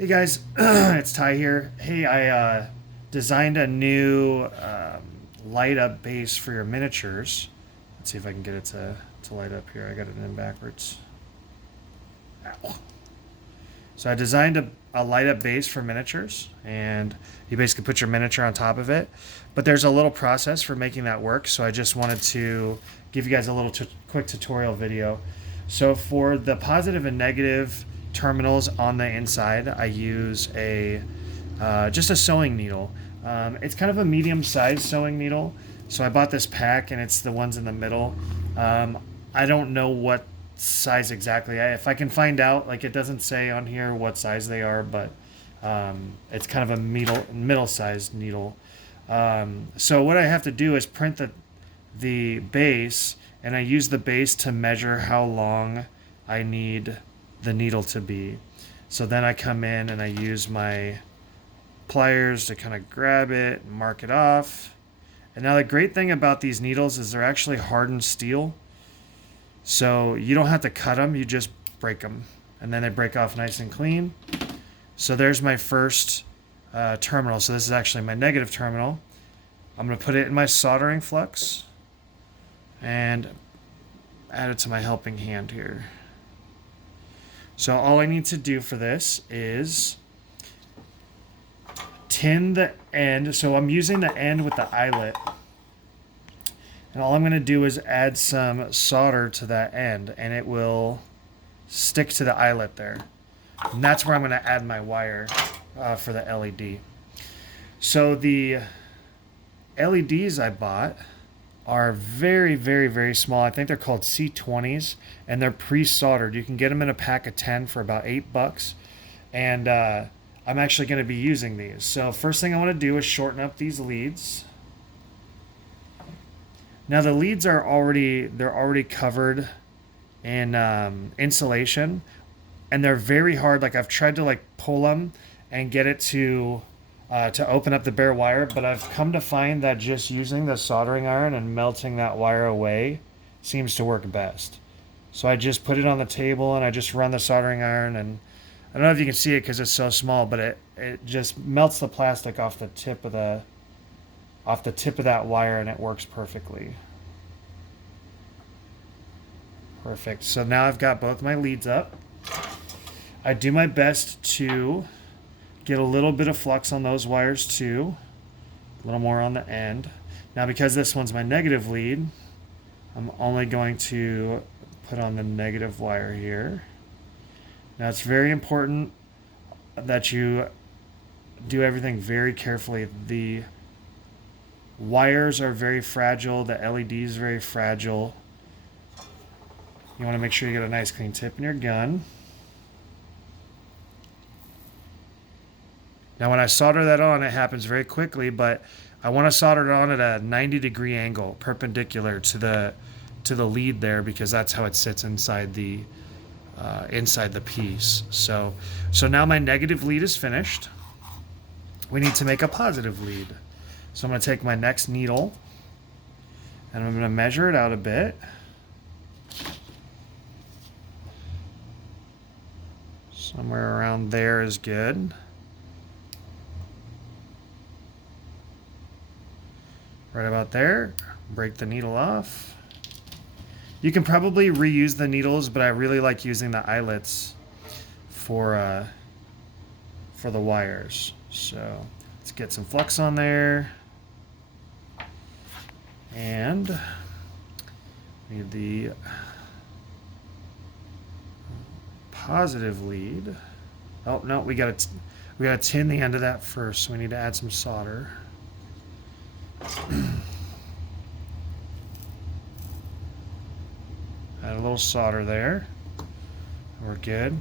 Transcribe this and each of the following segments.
Hey guys, it's Ty here. Hey, I designed a new light up base for your miniatures. Let's see if I can get it to light up here. I got it in backwards. Ow. So I designed a light up base for miniatures, and you basically put your miniature on top of it. But there's a little process for making that work, so I just wanted to give you guys a little quick tutorial video. So for the positive and negative terminals on the inside, I use a just a sewing needle. It's kind of a medium-sized sewing needle. So I bought this pack, and it's the ones in the middle. I don't know what size exactly. If I can find out, like it doesn't say on here what size they are, but it's kind of a middle-sized needle. So what I have to do is print the base, and I use the base to measure how long I need the needle to be. So then I come in and I use my pliers to kind of grab it and mark it off. And now the great thing about these needles is they're actually hardened steel. So you don't have to cut them, you just break them. And then they break off nice and clean. So there's my first terminal. So this is actually my negative terminal. I'm going to put it in my soldering flux and add it to my helping hand here. So all I need to do for this is tin the end. So I'm using the end with the eyelet. And all I'm going to do is add some solder to that end, and it will stick to the eyelet there. And that's where I'm going to add my wire for the LED. So the LEDs I bought are very, very, very small. I think they're called C20s, and they're pre-soldered. You can get them in a pack of 10 for about $8. And I'm actually going to be using these. So first thing I want to do is shorten up these leads. Now the leads are already covered in insulation, and they're very hard. Like I've tried to pull them and get it to open up the bare wire, but I've come to find that just using the soldering iron and melting that wire away seems to work best. So I just put it on the table and I just run the soldering iron, and I don't know if you can see it because it's so small, but it just melts the plastic off the tip of that wire, and it works perfectly. Perfect. So now I've got both my leads up. I do my best to get a little bit of flux on those wires too. A little more on the end. Now because this one's my negative lead, I'm only going to put on the negative wire here. Now it's very important that you do everything very carefully. The wires are very fragile. The LED is very fragile. You want to make sure you get a nice clean tip in your gun. Now when I solder that on, it happens very quickly, but I want to solder it on at a 90-degree angle, perpendicular to the lead there, because that's how it sits inside the piece. So now my negative lead is finished. We need to make a positive lead. So I'm going to take my next needle and I'm going to measure it out a bit. Somewhere around there is good. Right about there. Break the needle off. You can probably reuse the needles, but I really like using the eyelets for the wires. So let's get some flux on there. And need the positive lead. Oh no, we gotta tin the end of that first, so we need to add some solder. Add a little solder there. We're good.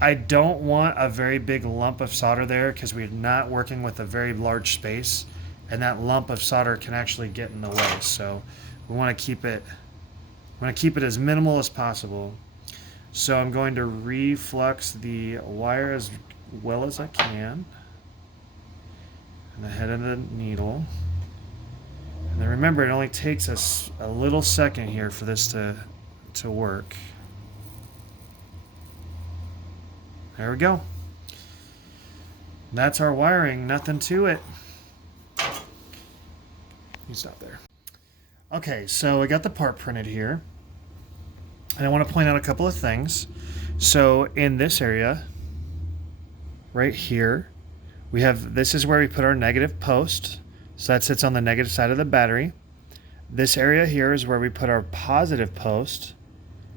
I don't want a very big lump of solder there because we're not working with a very large space, and that lump of solder can actually get in the way. So we want to keep it as minimal as possible. So I'm going to reflux the wire as well as I can in the head of the needle. And then remember, it only takes us a little second here for this to work. There we go. That's our wiring, nothing to it. You stop there. Okay, so I got the part printed here. And I want to point out a couple of things. So in this area, right here, we have, this is where we put our negative post. So that sits on the negative side of the battery. This area here is where we put our positive post.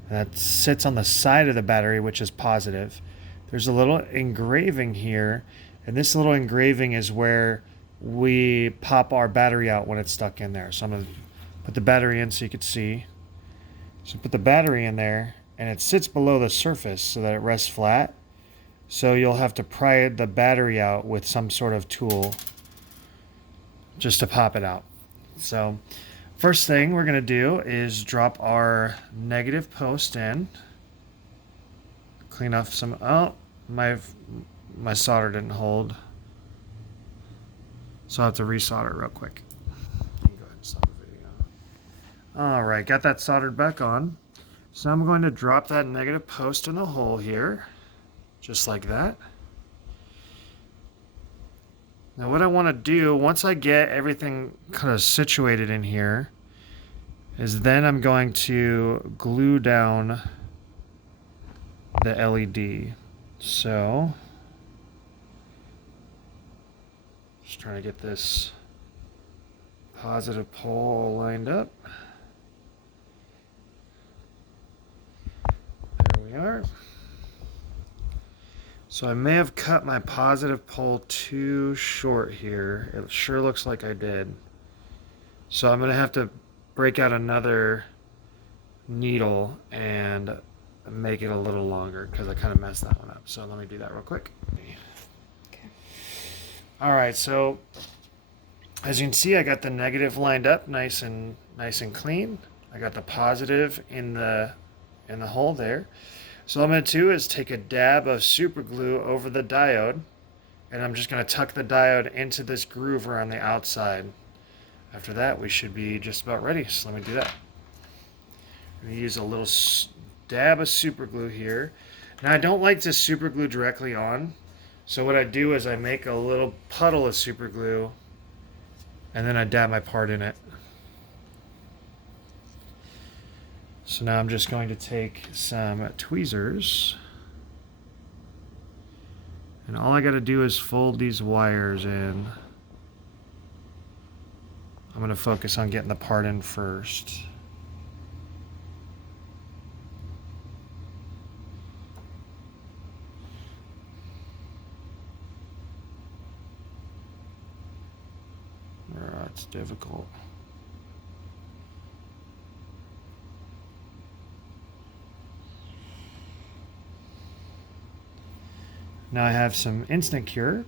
And that sits on the side of the battery, which is positive. There's a little engraving here. And this little engraving is where we pop our battery out when it's stuck in there. So I'm going to put the battery in so you can see. So put the battery in there, and it sits below the surface so that it rests flat. So you'll have to pry the battery out with some sort of tool just to pop it out. So first thing we're going to do is drop our negative post in. Clean off some, oh, my solder didn't hold. So I'll have to resolder real quick. Go ahead and stop the video. All right, got that soldered back on. So I'm going to drop that negative post in the hole here, just like that. Now what I want to do, once I get everything kind of situated in here, is then I'm going to glue down the LED. So, just trying to get this positive pole lined up. There we are. So I may have cut my positive pole too short here. It sure looks like I did. So I'm going to have to break out another needle and make it a little longer because I kind of messed that one up. So let me do that real quick. Okay. All right, so as you can see, I got the negative lined up nice and clean. I got the positive in the hole there. So what I'm going to do is take a dab of super glue over the diode, and I'm just going to tuck the diode into this groove around the outside. After that, we should be just about ready. So let me do that. I'm going to use a little dab of super glue here. Now I don't like to super glue directly on, so what I do is I make a little puddle of super glue, and then I dab my part in it. So now I'm just going to take some tweezers, and all I got to do is fold these wires in. I'm going to focus on getting the part in first. It's difficult. Now I have some instant cure,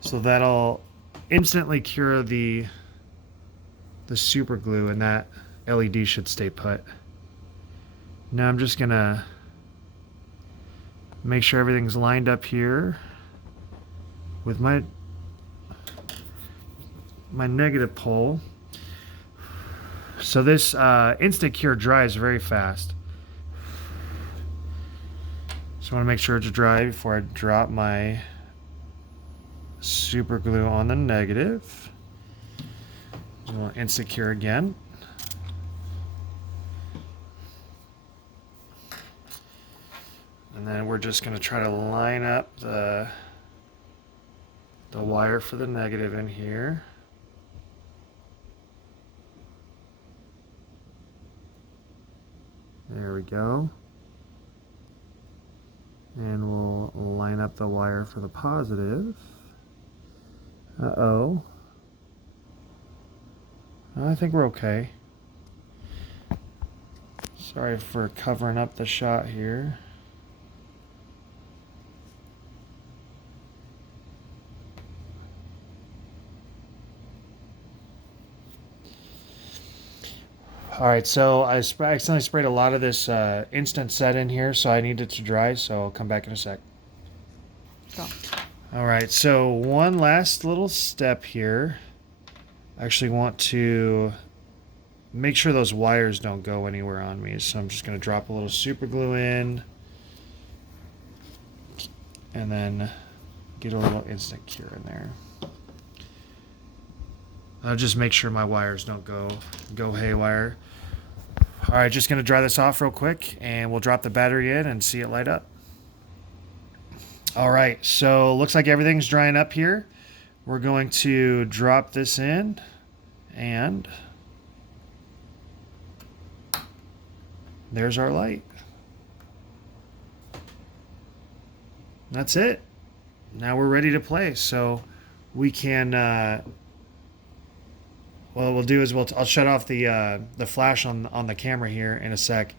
so that'll instantly cure the super glue, and that LED should stay put. Now I'm just gonna make sure everything's lined up here with my negative pole. So this instant cure dries very fast. So I want to make sure it's dry before I drop my super glue on the negative. We'll instant cure again. And then we're just going to try to line up the wire for the negative in here. There we go. And we'll line up the wire for the positive. Uh-oh. I think we're okay. Sorry for covering up the shot here. All right, so I accidentally sprayed a lot of this instant set in here, so I need it to dry, so I'll come back in a sec. Go. All right, so one last little step here. I actually want to make sure those wires don't go anywhere on me, so I'm just going to drop a little super glue in, and then get a little instant cure in there. I'll just make sure my wires don't go haywire. All right, just going to dry this off real quick, and we'll drop the battery in and see it light up. All right, so looks like everything's drying up here. We're going to drop this in, and there's our light. That's it. Now we're ready to play. So we can, what we'll do is I'll shut off the flash on the camera here in a sec,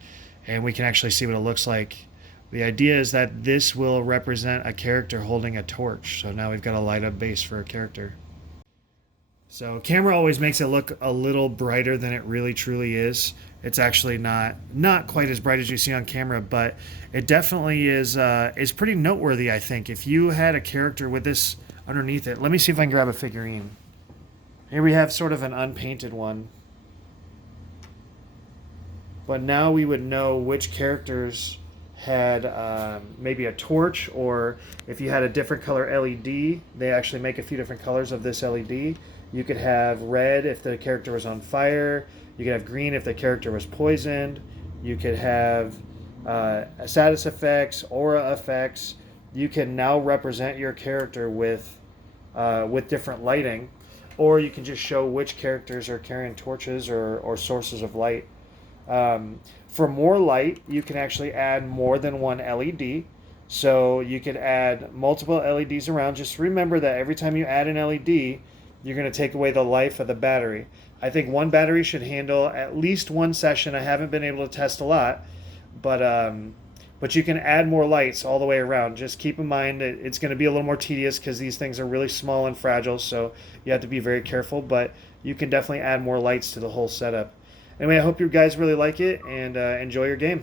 and we can actually see what it looks like. The idea is that this will represent a character holding a torch. So now we've got a light up base for a character. So camera always makes it look a little brighter than it really truly is. It's actually not quite as bright as you see on camera, but it definitely is pretty noteworthy, I think. If you had a character with this underneath it, let me see if I can grab a figurine. Here we have sort of an unpainted one. But now we would know which characters had maybe a torch, or if you had a different color LED, they actually make a few different colors of this LED. You could have red if the character was on fire. You could have green if the character was poisoned. You could have status effects, aura effects. You can now represent your character with different lighting, or you can just show which characters are carrying torches or sources of light. For more light, you can actually add more than one LED. So you could add multiple LEDs around. Just remember that every time you add an LED, you're going to take away the life of the battery. I think one battery should handle at least one session. I haven't been able to test a lot, but you can add more lights all the way around. Just keep in mind that it's going to be a little more tedious because these things are really small and fragile, so you have to be very careful, but you can definitely add more lights to the whole setup. Anyway, I hope you guys really like it and enjoy your game.